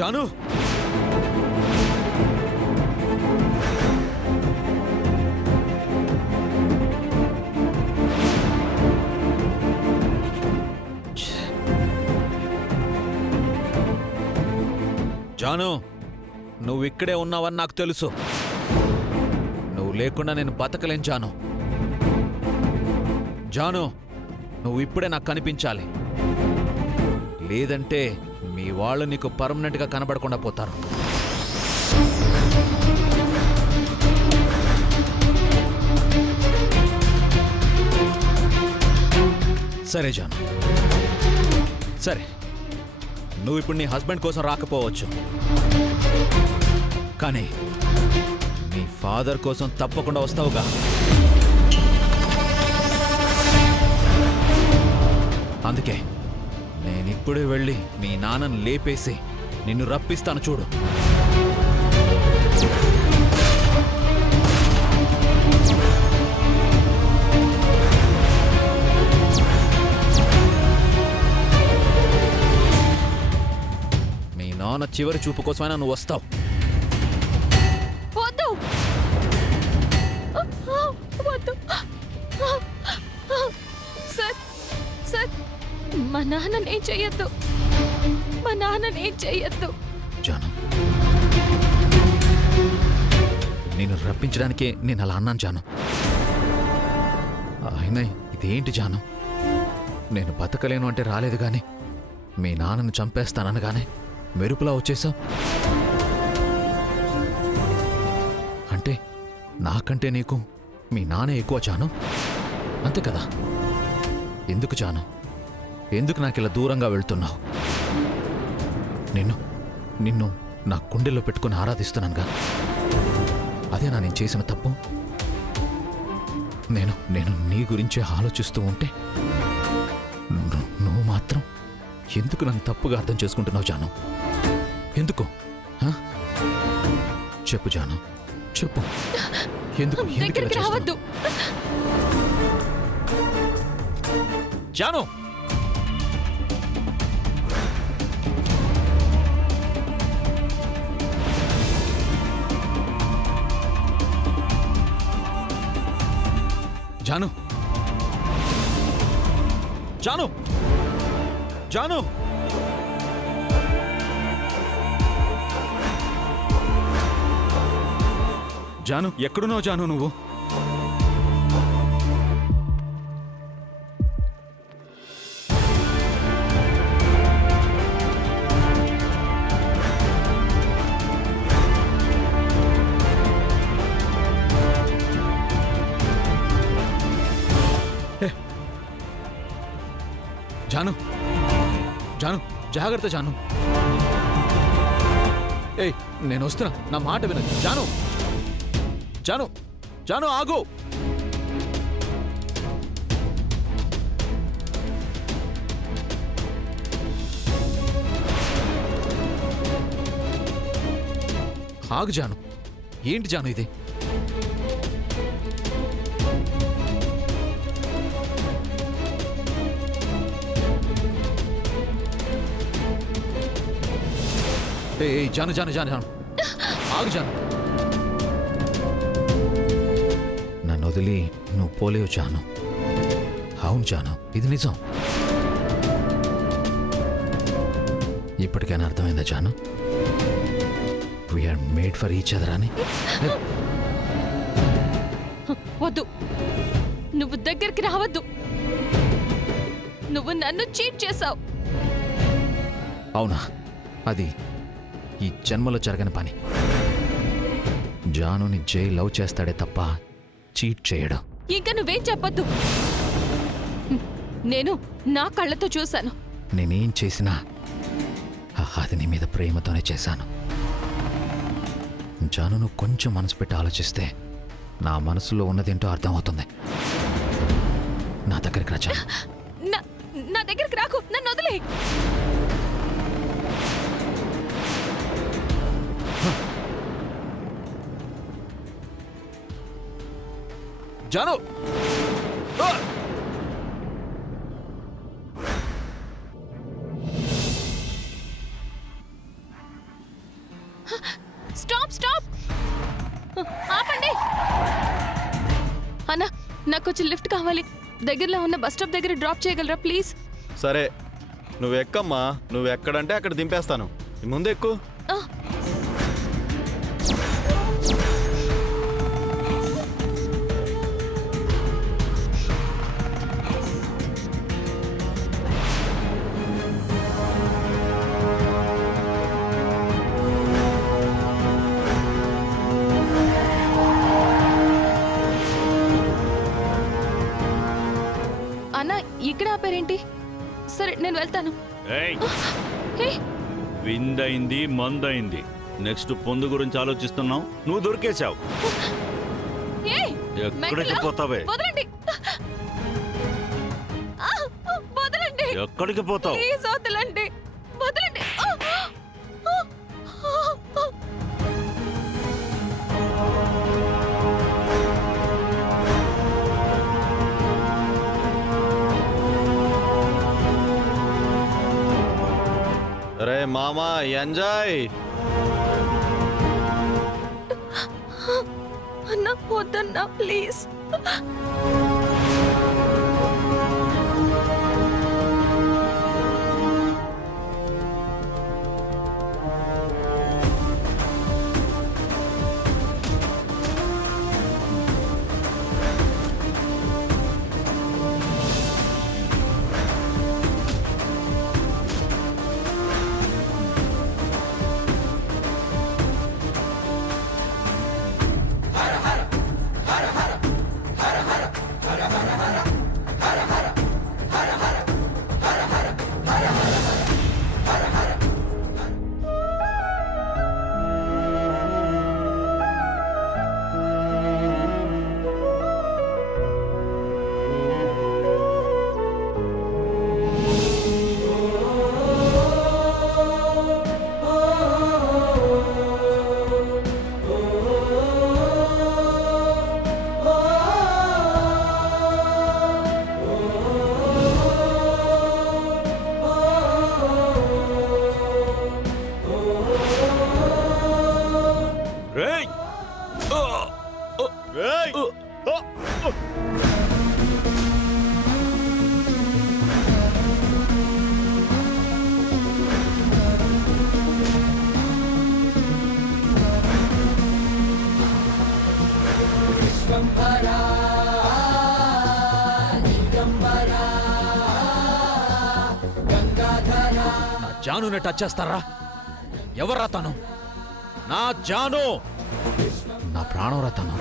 జాను జాను నువ్వు ఇక్కడే ఉన్నావని నాకు తెలుసు. నువ్వు లేకుండా నేను బతకలేను జాను. జాను నువ్వు ఇప్పుడే నాకు కనిపించాలి, లేదంటే మీ వాళ్ళు నీకు పర్మనెంట్గా కనబడకుండా పోతారు. సరే జాను, సరే నువ్వు ఇప్పుడు నీ హస్బెండ్ కోసం రాకపోవచ్చు, కానీ నీ ఫాదర్ కోసం తప్పకుండా వస్తావుగా. అందుకే నేనిప్పుడే వెళ్ళి మీ నాన్నను లేపేసి నిన్ను రప్పిస్తాను చూడు. మీ నాన్న చివరి చూపు కోసమైనా నువ్వు వస్తావు. మా నాన్ననేం చెయ్యొద్దు, మా నాన్ననేం చెయ్యొద్దు. జాను నేను రప్పించడానికే నేను అలా అన్నాను జాను. అయినా ఇదేంటి జాను, నేను బతకలేను అంటే రాలేదు గాని మీ నాన్నను చంపేస్తాననగానే మెరుపులా వచ్చేసావు. అంటే నాకంటే నీకు మీ నాన్న ఎక్కువ జాను, అంతే కదా? ఎందుకు జాను, ఎందుకు నాకు ఇలా దూరంగా వెళ్తున్నావు? నిన్ను నా గుండెల్లో పెట్టుకుని ఆరాధిస్తున్నానుగా, అదేనా నేను చేసిన తప్పు? నేను నీ గురించే ఆలోచిస్తూ ఉంటే నువ్వు మాత్రం ఎందుకు నన్ను తప్పుగా అర్థం చేసుకుంటున్నావు జాను? ఎందుకు? చెప్పు జాను, చెప్పు. ఎందుకు రావద్దు జాను. జాను జాను జాను జాను ఎక్కడున్నావు జాను నువ్వు? జాను జాను జాగ్రత్త జాను. ఏయ్ నేను వస్తున్నా, నా మాట విను జాను. జాను జాను ఆగు. ఆగు జాను. ఏంటి జాను ఇది? జాను జాను జాను జాను ఆగు జాను. నన్ను వదిలి నువ్వు పోలేవు జాను. అవును జాను, ఇది నిజం. ఇప్పటికైనా అర్థమైందా Jaanu? We are made for each other అని. వద్దు, నువ్వు దగ్గరికి రావద్దు. నువ్వు నన్ను చీట్ చేశావు. అవునా? అది ఈ జన్మలో జరగని పని. జానుని జై లవ్ చేస్తాడే తప్ప చీట్ చేయడం. ఇంకా నువ్వేం చెప్పొద్దు. నేను నా కళ్ళతో చూశాను. నేనేం చేసినా అది నీ మీద ప్రేమతోనే చేశాను. జానును కొంచెం మనసు పెట్టి ఆలోచిస్తే నా మనసులో ఉన్నదేంటో అర్థమవుతుంది. నా దగ్గరికి రా జాను. నా దగ్గరికి రాకు, నన్ను వదిలే. జాను అన్నా నాకు కొంచెం లిఫ్ట్ కావాలి. దగ్గరలో ఉన్న బస్ స్టాప్ దగ్గర డ్రాప్ చేయగలరా ప్లీజ్? సరే నువ్వు ఎక్కమ్మా, నువ్వు ఎక్కడంటే అక్కడ దింపేస్తాను. ముందు ఎక్కు. ఆ, అన్నా ఇక్కడ ఆపారేంటి? సరే నేను వెళ్తాను. ఏయ్, హే, విందైంది మందైంది. నెక్స్ట్ పొందు గురించి ఆలోచిస్తున్నావు, నువ్వు దొరికేశావు. హే, ఎక్కడికి మెంటలా? పోతావే? వదలండి. ఆ, వదలండి. ఎక్కడికి పోతావు? ప్లీజ్ వదలండి. వదలండి. ఆ, ఆ, ఆ, ఆ. రే మామా ఎంజాయ్. అన్నా వద్దన్నా ప్లీజ్. ఏయ్! ఏయ్! నా జానుని టచ్ చేస్తారా? ఎవర్రా తను? నా జాను, నా ప్రాణం రా తను.